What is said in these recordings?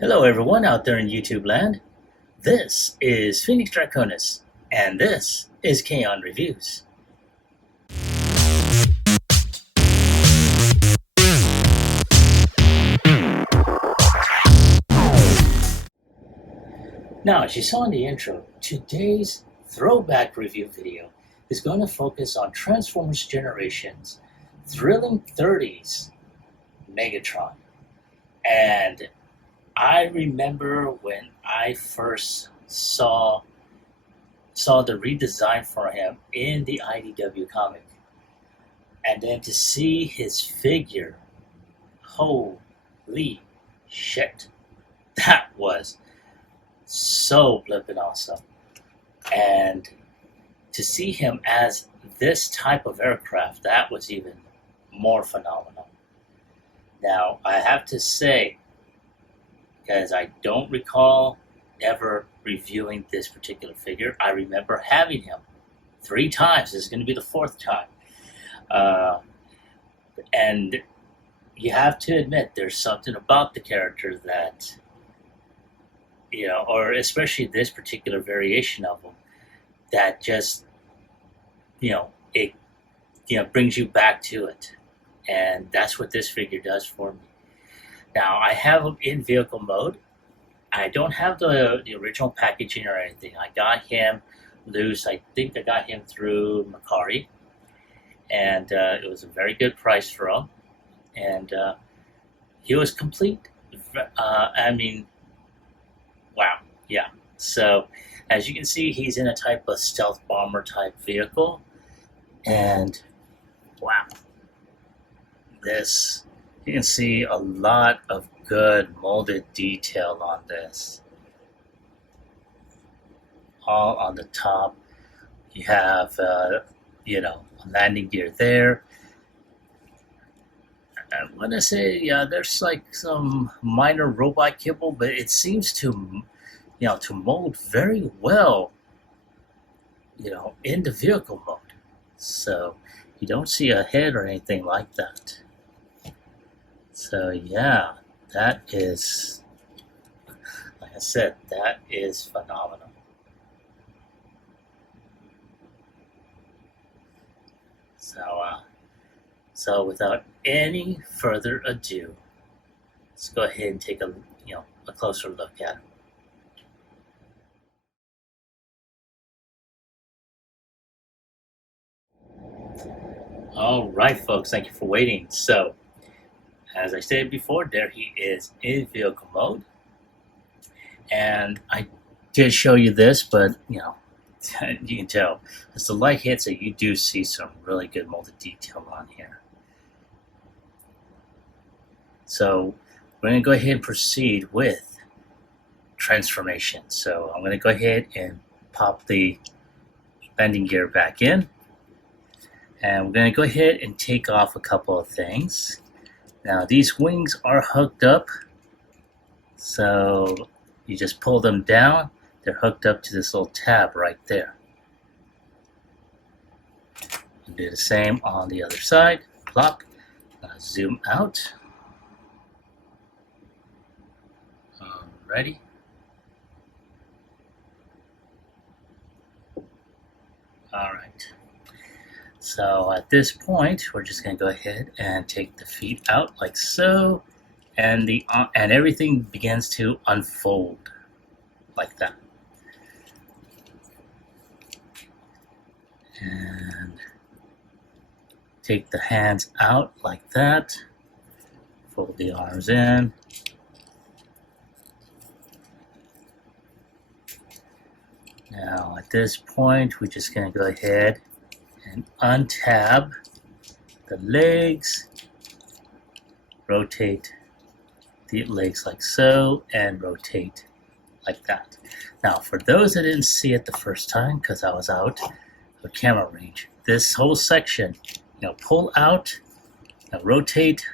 Hello everyone out there in YouTube land. This is Phoenix Draconis, and this is Kaon Reviews. Now, as you saw in the intro, today's throwback review video is going to focus on Transformers Generations thrilling 30s Megatron. And I remember when I first saw the redesign for him in the IDW comic, and then to see his figure, holy shit, that was so flippin' awesome. And to see him as this type of aircraft, that was even more phenomenal. Now, I have to say, because I don't recall ever reviewing this particular figure. I remember having him 3 times. This is going to be the 4th time. And you have to admit there's something about the character that, or especially this particular variation of him, that just, it, brings you back to it. And that's what this figure does for me. Now, I have him in vehicle mode. I don't have the original packaging or anything. I got him loose. I think I got him through Mercari. And it was a very good price for him. And he was complete. Wow. Yeah. So, as you can see, he's in a type of stealth bomber type vehicle. And, wow. You can see a lot of good molded detail on this. All on the top. You have, a landing gear there. I'm going to say, there's like some minor robot kibble, but it seems to, to mold very well, in the vehicle mode. So you don't see a head or anything like that. So yeah, that is, like I said, that is phenomenal. So without any further ado, let's go ahead and take a closer look at him. All right, folks, thank you for waiting. So, as I stated before, there he is in vehicle mode. And I did show you this, but, you can tell as the light hits it, you do see some really good molded detail on here. So we're going to go ahead and proceed with transformation. So I'm going to go ahead and pop the landing gear back in. And we're going to go ahead and take off a couple of things. Now, these wings are hooked up, so you just pull them down. They're hooked up to this little tab right there. And do the same on the other side. Plop. Zoom out. Alrighty. Alright. So at this point, we're just going to go ahead and take the feet out like so, and everything begins to unfold like that. And take the hands out like that. Fold the arms in. Now at this point, we're just going to go ahead and untab the legs, rotate the legs like so, and rotate like that. Now, for those that didn't see it the first time, because I was out of camera range, this whole section, pull out and rotate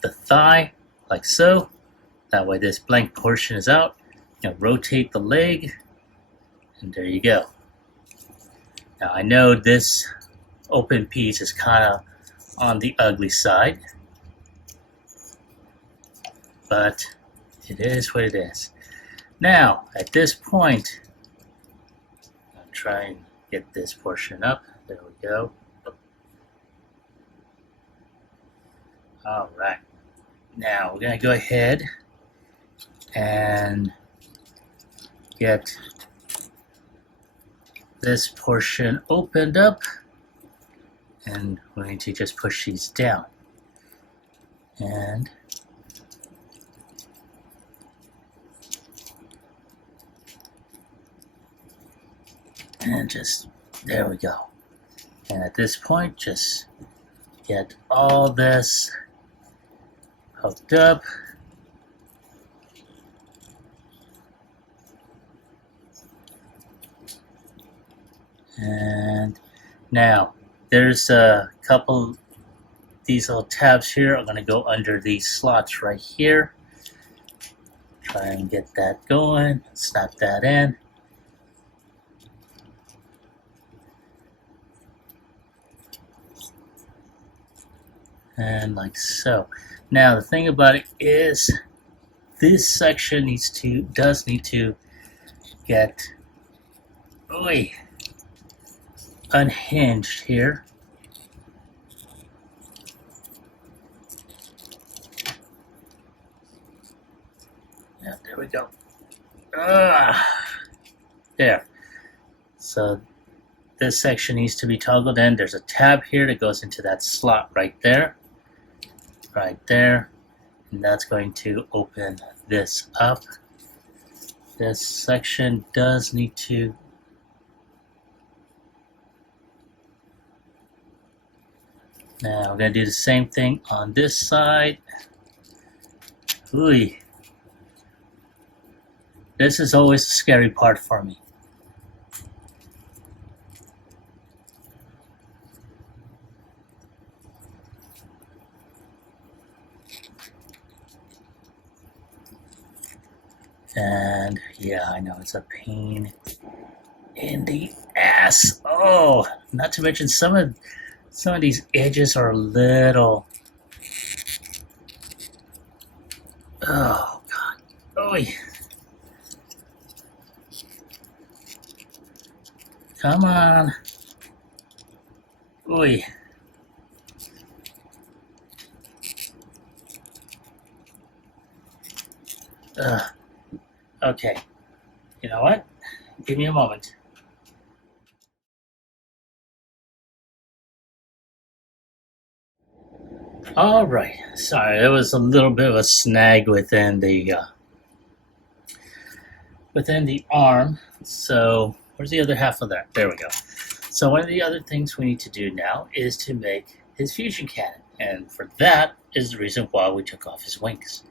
the thigh like so. That way this blank portion is out. Rotate the leg, and there you go. Now, I know this open piece is kind of on the ugly side, but it is what it is. Now, at this point, I'll try and get this portion up. There we go. All right. Now, we're going to go ahead and get this portion opened up, and we're going to just push these down. And just, there we go. And at this point, just get all this hooked up. And now, there's a couple, these little tabs here are going to go under these slots right here. Try and get that going, snap that in. And like so. Now the thing about it is, this section does need to get unhinged here. Yeah, there we go. There. So this section needs to be toggled in. There's a tab here that goes into that slot right there. Right there. And that's going to open this up. This section does need to now we're going to do the same thing on this side. Ooh. This is always the scary part for me. And yeah, I know it's a pain in the ass. Oh, not to mention some of these edges are a little. Oh God. Oh. Come on. Oy. Okay. You know what? Give me a moment. All right. Sorry, there was a little bit of a snag within the arm. So where's the other half of that? There we go. So one of the other things we need to do now is to make his fusion cannon, and for that is the reason why we took off his wings.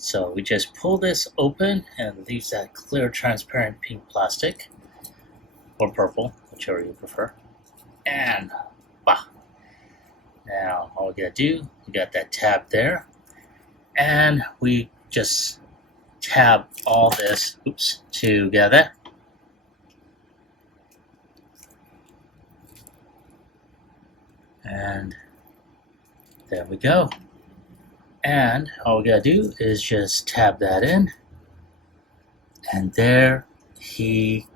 So we just pull this open and leaves that clear, transparent pink plastic, or purple, whichever you prefer, and bah. Now all we gotta do, we got that tab there, and we just tab all this, together. And there we go. And all we gotta do is just tab that in. And there he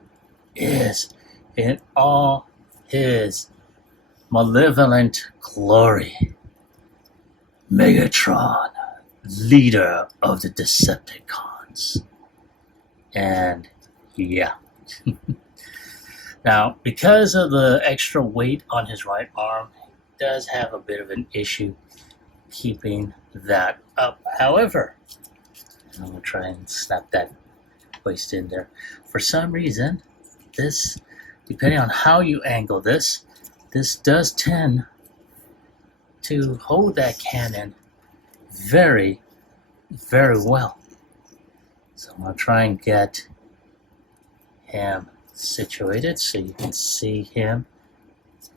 is in all his malevolent glory. Megatron, leader of the Decepticons. And yeah. Now, because of the extra weight on his right arm, he does have a bit of an issue keeping that up. However, I'm going to try and snap that waist in there. For some reason, this, depending on how you angle this does tend to hold that cannon very, very well. So I'm going to try and get him situated so you can see him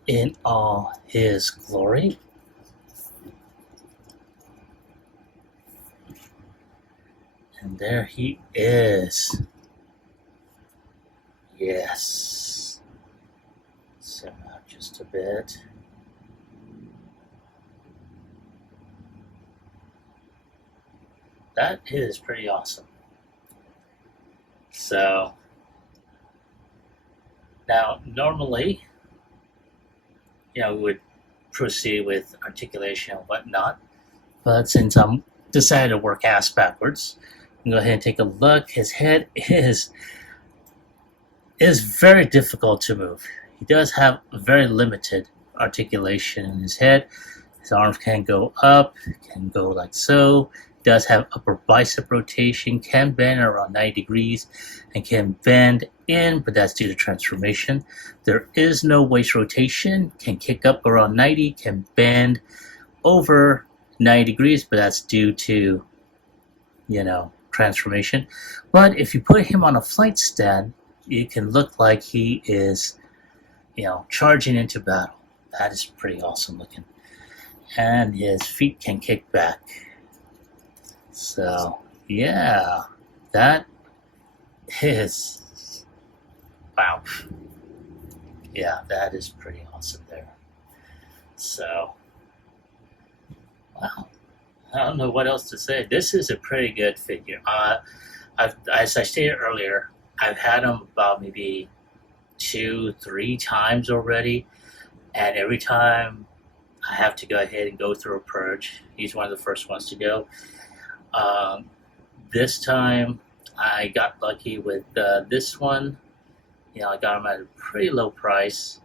in all his glory. And there he is. Yes. Zoom out just a bit. that is pretty awesome. So now normally, we would proceed with articulation and whatnot, but since I'm decided to work ass backwards, I'm gonna go ahead and take a look. His head is very difficult to move. He does have very limited articulation in his head. His arms can go up, can go like so. Does have upper bicep rotation, can bend around 90 degrees, and can bend in, but that's due to transformation. There is no waist rotation, can kick up around 90, can bend over 90 degrees, but that's due to, transformation. But if you put him on a flight stand, it can look like he is, charging into battle. That is pretty awesome looking. And his feet can kick back. So, yeah, that is, wow. Yeah, that is pretty awesome there. So, wow. I don't know what else to say. This is a pretty good figure. As I stated earlier, I've had him about maybe 2-3 times already, and every time I have to go ahead and go through a purge. He's one of the first ones to go. This time I got lucky with this one. I got him at a pretty low price.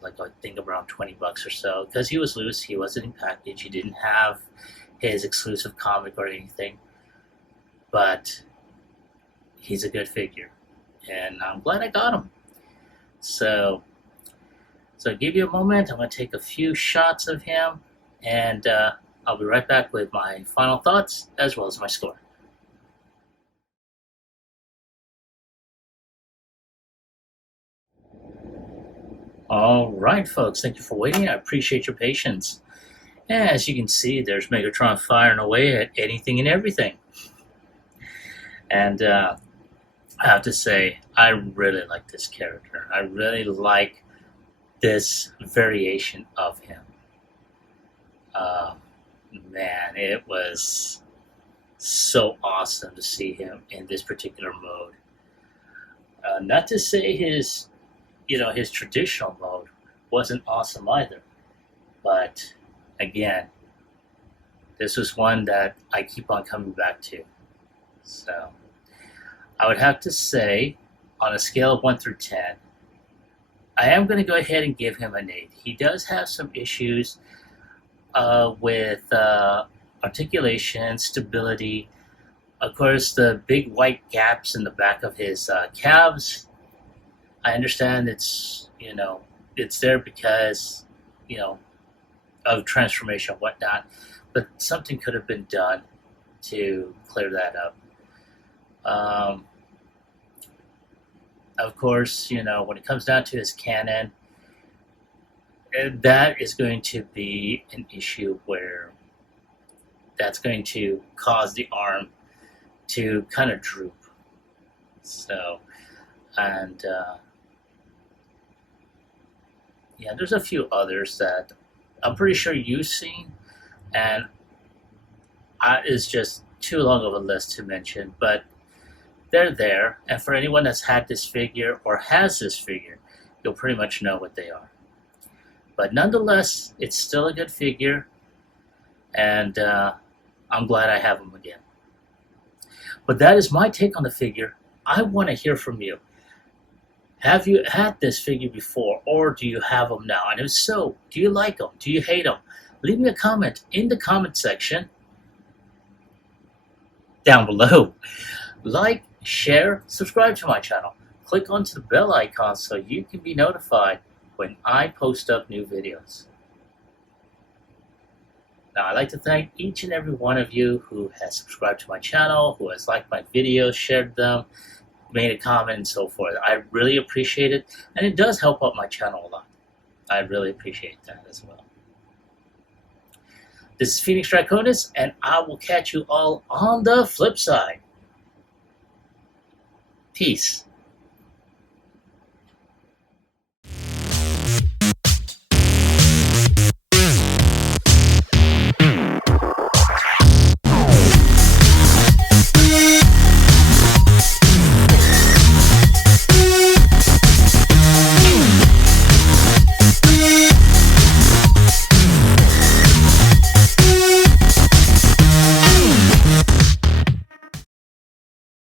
Like I think around $20 or so, because he was loose. He wasn't in package. He didn't have his exclusive comic or anything, but he's a good figure, and I'm glad I got him. So give you a moment. I'm going to take a few shots of him, and I'll be right back with my final thoughts as well as my score. All right, folks, thank you for waiting. I appreciate your patience. As you can see, there's Megatron firing away at anything and everything. And I have to say, I really like this character. I really like this variation of him. Man, it was so awesome to see him in this particular mode. Not to say his traditional mode wasn't awesome either, but again, this was one that I keep on coming back to. So I would have to say, on a scale of 1 through 10, I am going to go ahead and give him an 8. He does have some issues with articulation, stability. Of course, the big white gaps in the back of his calves. I understand it's there because of transformation and whatnot, but something could have been done to clear that up. Of course, when it comes down to his cannon, that is going to be an issue where that's going to cause the arm to kind of droop. So, and there's a few others that I'm pretty sure you've seen, and it's just too long of a list to mention, but they're there, and for anyone that's had this figure or has this figure, you'll pretty much know what they are. But nonetheless, it's still a good figure, and I'm glad I have him again. But that is my take on the figure. I want to hear from you. Have you had this figure before, or do you have them now? And if so, do you like them? Do you hate them? Leave me a comment in the comment section down below. Like, share, subscribe to my channel. Click onto the bell icon so you can be notified when I post up new videos. Now, I'd like to thank each and every one of you who has subscribed to my channel, who has liked my videos, shared them, made a comment, and so forth. I really appreciate it, and it does help out my channel a lot. I really appreciate that as well. This is Phoenix Draconis, and I will catch you all on the flip side. Peace.